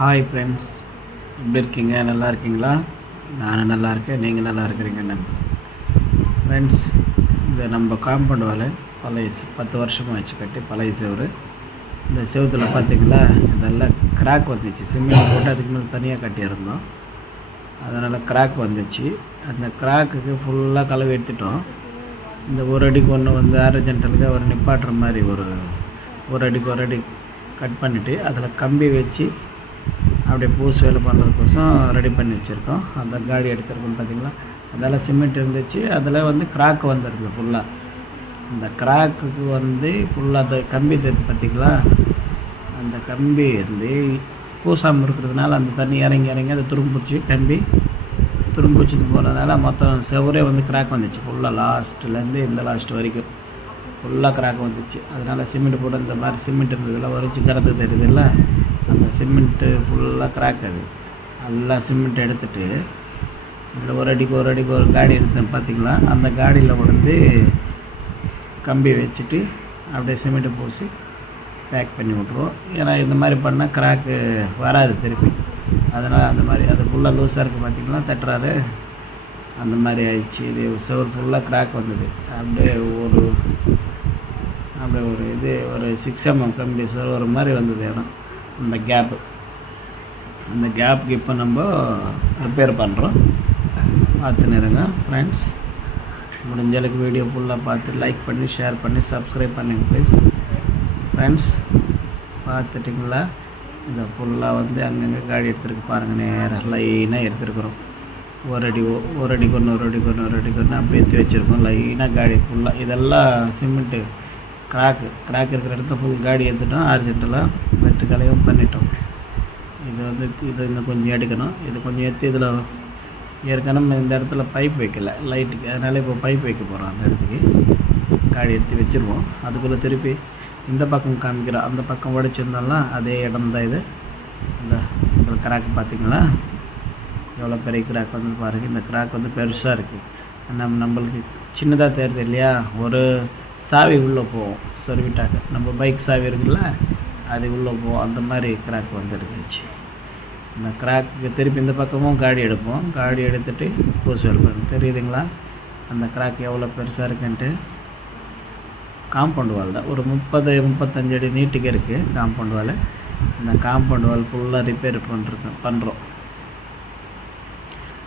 Hi friends, எப்படி இருக்கீங்க? நல்லா இருக்கீங்களா? நானும் நல்லா இருக்கேன். நீங்கள் நல்லா இருக்கிறீங்க நண்பர். ஃப்ரெண்ட்ஸ், இந்த நம்ம காம்பவுண்ட் வால் பழைய 10 வருஷமாக வச்சு கட்டி பழைய செவரு. இந்த செவத்தில் பார்த்திங்களா, இதெல்லாம் கிராக் வந்துச்சு. சிமெண்ட் போட்டு அதுக்கு மேலே தனியாக கட்டியிருந்தோம். அதனால் கிராக் வந்துச்சு. அந்த கிராக்குக்கு ஃபுல்லாக கலவை எடுத்துட்டோம். இந்த ஒரு அடிக்கு ஒன்று வந்து ஆரஜென்டலுக்கு ஒரு நிப்பாட்டுற மாதிரி ஒரு அடி கட் பண்ணிவிட்டு அதில் கம்பி வச்சு அப்படியே பூசு வேலை பண்ணுறதுக்கோசம் ரெடி பண்ணி வச்சுருக்கோம். அந்த காடி எடுத்துருக்கோம் பார்த்திங்களா. அதெல்லாம் சிமெண்ட் இருந்துச்சு. அதில் வந்து கிராக் வந்துருக்கு ஃபுல்லாக. அந்த கிராக்குக்கு வந்து ஃபுல்லாக அந்த கம்பி தெரிஞ்சு பார்த்திங்களா, அந்த கம்பி வந்து பூசாமல் இருக்கிறதுனால அந்த தண்ணி இறங்கி அதை துரும்பிச்சு கம்பி துரும்பிச்சிட்டு போனதுனால மொத்தம் செவரே வந்து கிராக் வந்துச்சு. ஃபுல்லாக லாஸ்ட்லேருந்து இந்த லாஸ்ட் வரைக்கும் ஃபுல்லாக கிராக் வந்துச்சு. அதனால் சிமெண்ட் போட்டு இந்த மாதிரி சிமெண்ட் இருந்ததில்ல, வரைச்சி கரத்துக்கு தெரியுதில்ல, அந்த சிமெண்ட்டு ஃபுல்லாக கிராக். அது எல்லாம் சிமெண்ட் எடுத்துகிட்டு இதில் ஒரு அடிக்கு ஒரு காடி எடுத்தேன் பார்த்திங்களா. அந்த காடியில் வந்து கம்பி வச்சுட்டு அப்படியே சிமெண்ட்டை பூசி பேக் பண்ணி விட்ருவோம். ஏன்னா இந்த மாதிரி பண்ணால் கிராக்கு வராது திருப்பி. அதனால் அந்த மாதிரி அது ஃபுல்லாக லூஸாக இருக்குது பார்த்திங்களா, தட்டுறாரு அந்த மாதிரி ஆயிடுச்சு. இது செவர் ஃபுல்லாக கிராக் வந்தது. அப்படியே ஒரு 6 mm கம்பி ஒரு மாதிரி வந்தது இடம். அந்த கேப்புக்கு இப்போ நம்ம ரிப்பேர் பண்ணுறோம். பார்த்துன்னுருங்க ஃப்ரெண்ட்ஸ். முடிஞ்சளவுக்கு வீடியோ ஃபுல்லாக பார்த்து லைக் பண்ணி ஷேர் பண்ணி சப்ஸ்கிரைப் பண்ணுங்க ப்ளீஸ் ஃப்ரெண்ட்ஸ். பார்த்துட்டிங்களா, இந்த ஃபுல்லாக வந்து அங்கங்கே காடி எடுத்துருக்கு பாருங்கள். நேராக லைனாக எடுத்துருக்குறோம். ஒரு அடிக்கு ஒன்று அப்படி எடுத்து வச்சுருக்கோம். லைனாக காடி ஃபுல்லாக இதெல்லாம் சிமெண்ட்டு கிராக் இருக்கிற இடத்த ஃபுல் காடி எடுத்துட்டோம். ஆர்ஜென்டெல்லாம் வெட்டு கலையும் பண்ணிட்டோம். இது இன்னும் கொஞ்சம் எடுக்கணும். இது கொஞ்சம் எடுத்து இதில் ஏற்கனவே இந்த இடத்துல பைப் வைக்கல லைட்டுக்கு, அதனால் இப்போ பைப் வைக்க போகிறோம். அந்த இடத்துக்கு காடி எடுத்து வச்சுருவோம். அதுக்குள்ளே திருப்பி இந்த பக்கம் காமிக்கிறோம். அந்த பக்கம் உடைச்சிருந்தாலும் அதே இடம் தான் இது. இந்த கிராக் பார்த்திங்களா, எவ்வளோ பெரிய கிராக் வந்து பாருங்கள். இந்த கிராக் வந்து பெருசாக இருக்குது. நம்மளுக்கு சின்னதாக தெரியுது இல்லையா, ஒரு சாவி உள்ளே போவோம் சொருவிட்டாக்க. நம்ம பைக் சாவி இருக்குல்ல, அது உள்ளே போவோம். அந்த மாதிரி கிராக் வந்து இருந்துச்சு. இந்த கிராக்கு திருப்பி இந்த பக்கமும் காடி எடுப்போம். காடி எடுத்துகிட்டு பூசு வைப்போம். தெரியுதுங்களா அந்த கிராக் எவ்வளோ பெருசாக இருக்குன்ட்டு. காம்பவுண்ட் வால் தான் ஒரு 30-35 அடி நீட்டுக்கு இருக்குது காம்பவுண்ட் வால். இந்த காம்பவுண்ட் வால் ஃபுல்லாக ரிப்பேர் பண்ணுறோம்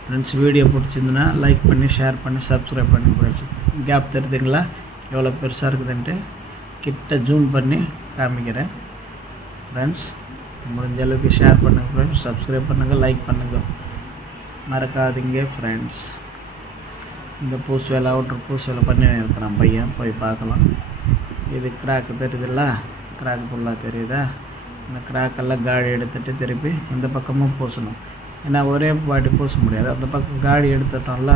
ஃப்ரெண்ட்ஸ். வீடியோ பிடிச்சிருந்துன்னா லைக் பண்ணி ஷேர் பண்ணி சப்ஸ்கிரைப் பண்ணி போயிடுச்சு. கேப் தெரியுதுங்களா எவ்வளோ பெருசாக இருக்குதுன்ட்டு. கிட்ட ஜூம் பண்ணி காமிக்கிறேன் ஃப்ரெண்ட்ஸ். முடிஞ்ச அளவுக்கு ஷேர் பண்ணுங்கள் ஃப்ரெண்ட்ஸ். சப்ஸ்கிரைப் பண்ணுங்கள், லைக் பண்ணுங்கள், மறக்காதீங்க ஃப்ரெண்ட்ஸ். இந்த அவுட்டர் பூசு வேலை பண்ணி இருக்கிறான் பையன், போய் பார்க்கலாம். இது கிராக்கு தெரியுதுல்ல, கிராக் ஃபுல்லாக தெரியுதா. இந்த கிராக்கெல்லாம் காடி எடுத்துகிட்டு திருப்பி இந்த பக்கமும் பூசணும். ஏன்னா ஒரே வாட்டி பூச முடியாது. அந்த பக்கம் காடி எடுத்துட்டோம்ல,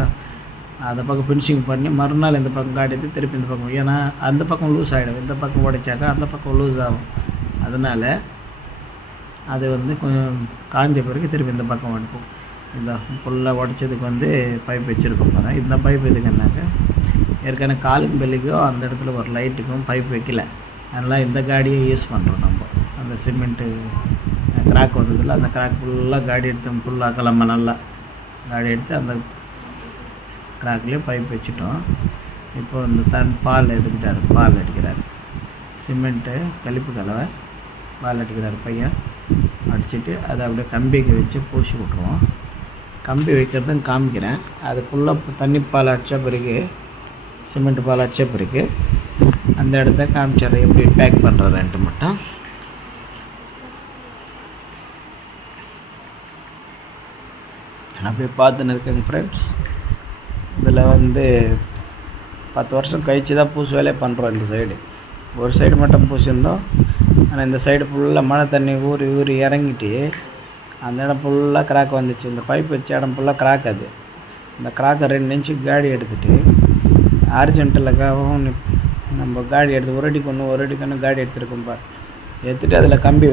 அந்த பக்கம் ஃபினிஷிங் பண்ணி மறுநாள் இந்த பக்கம் காடி எடுத்து திருப்பி இந்த பக்கம், ஏன்னா அந்த பக்கம் லூஸ் ஆகிடும். இந்த பக்கம் உடைச்சாக்கா அந்த பக்கம் லூஸ் ஆகும். அதனால் அது வந்து கொஞ்சம் காஞ்ச பிறகு திருப்பி இந்த பக்கம் அனுப்பும். இந்த ஃபுல்லாக உடைச்சதுக்கு வந்து பைப் வச்சுருக்கோம் பாருங்கள். இந்த பைப் எதுக்குன்னாக்கா, ஏற்கனவே காலுக்கு பெல்லிக்கோ அந்த இடத்துல ஒரு லைட்டுக்கும் பைப் வைக்கல. அதனால் இந்த காடியை யூஸ் பண்ணுறோம் நம்ம. அந்த சிமெண்ட்டு கிராக் வந்ததில்ல, அந்த கிராக் ஃபுல்லாக காடி எடுத்து ஃபுல்லாக கிளம்ப நல்லா காடி எடுத்து அந்த கிராக்லேயே பைப் வச்சுட்டோம். இப்போ இந்த பால் அடிக்கிறார். சிமெண்ட்டு கழிப்பு கலவை பால் அடிக்கிறார் பையன். அடிச்சுட்டு அதை அப்படியே கம்பிக்கு வச்சு பூசி விட்ருவோம். கம்பி வைக்கிறதும் காமிக்கிறேன். அது ஃபுல்லாக தண்ணி பால் அடித்த பிறகு, சிமெண்ட் பால் அடித்த பிறகு அந்த இடத்த காமிச்சிட்றேன் எப்படி பேக் பண்ணுறதுன்ட்டு மட்டும். அப்படியே பார்த்துன்னு இருக்கேங்க ஃப்ரெண்ட்ஸ். இதில் வந்து 10 வருஷம் கழித்து தான் பூசு வேலையை பண்ணுறோம். இந்த சைடு ஒரு சைடு மட்டும் பூசியிருந்தோம். ஆனால் இந்த சைடு ஃபுல்லாக மழை தண்ணி ஊறி இறங்கிட்டு அந்த இடம் ஃபுல்லாக கிராக் வந்துச்சு. இந்த பைப் வச்ச இடம் ஃபுல்லாக கிராக். அது இந்த கிராக்கை 2 இன்ச்சு காடி எடுத்துகிட்டு ஆர்ஜென்டலுக்காகவும் நம்ம காடி எடுத்து ஒரு அடிக்கு ஒன்று காடி எடுத்துருக்கோம் பார். எடுத்துகிட்டு அதில் கம்பி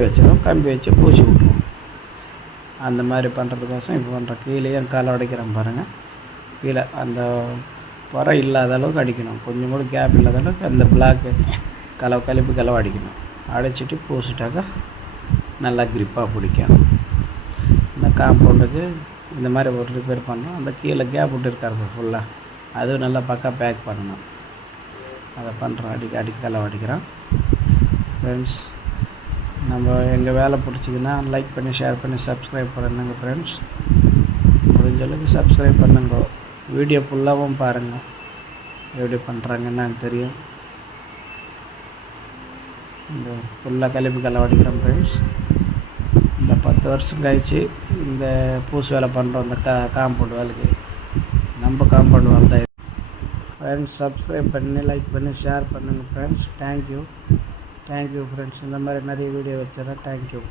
வச்சு பூசி விட்ருவோம். அந்த மாதிரி பண்ணுறதுக்கோசம் இப்போ பண்ணுறோம். கீழே காலை உடைக்கிறேன் பாருங்கள். கீழே அந்த உரம் இல்லாத அளவுக்கு அடிக்கணும். கொஞ்சம் கூட கேப் இல்லாத அளவுக்கு அந்த பிளாக்கு கழிப்பு கலவை அடிக்கணும். அடைச்சிட்டு பூசிட்டாக்கா நல்லா க்ரிப்பாக பிடிக்கும். காம்பவுண்டுக்கு இந்த மாதிரி ஒரு ரிப்பேர் பண்ணோம். அந்த கீழே கேப் விட்டுருக்காரு ஃபுல்லாக, அதுவும் நல்லா பக்கா பேக் பண்ணணும். அதை பண்ணுறோம், அடிக்கலாம் அடிக்கிறோம். ஃப்ரெண்ட்ஸ், நம்ம எங்கள் வேலை பிடிச்சிங்கன்னா லைக் பண்ணி ஷேர் பண்ணி சப்ஸ்கிரைப் பண்ணுங்க ஃப்ரெண்ட்ஸ். முடிஞ்ச அளவுக்கு சப்ஸ்கிரைப் பண்ணுங்க. வீடியோ ஃபுல்லாகவும் பாருங்கள், எப்படி பண்ணுறாங்கன்னு எனக்கு தெரியும். இந்த ஃபுல்லாக கலவை அடிக்கிறோம் ஃப்ரெண்ட்ஸ். இந்த 10 வருஷம் கழிச்சு இந்த பூசு வேலை பண்ணுறோம். இந்த காம்பவுண்ட் வேலைக்கு நம்ம காம்பவுண்ட் வேலை தான் ஃப்ரெண்ட்ஸ். சப்ஸ்கிரைப் பண்ணி லைக் பண்ணி ஷேர் பண்ணுங்கள் ஃப்ரெண்ட்ஸ். Thank you friends. இந்த மாதிரி நிறைய வீடியோ வச்சுறேன். தேங்க்யூ.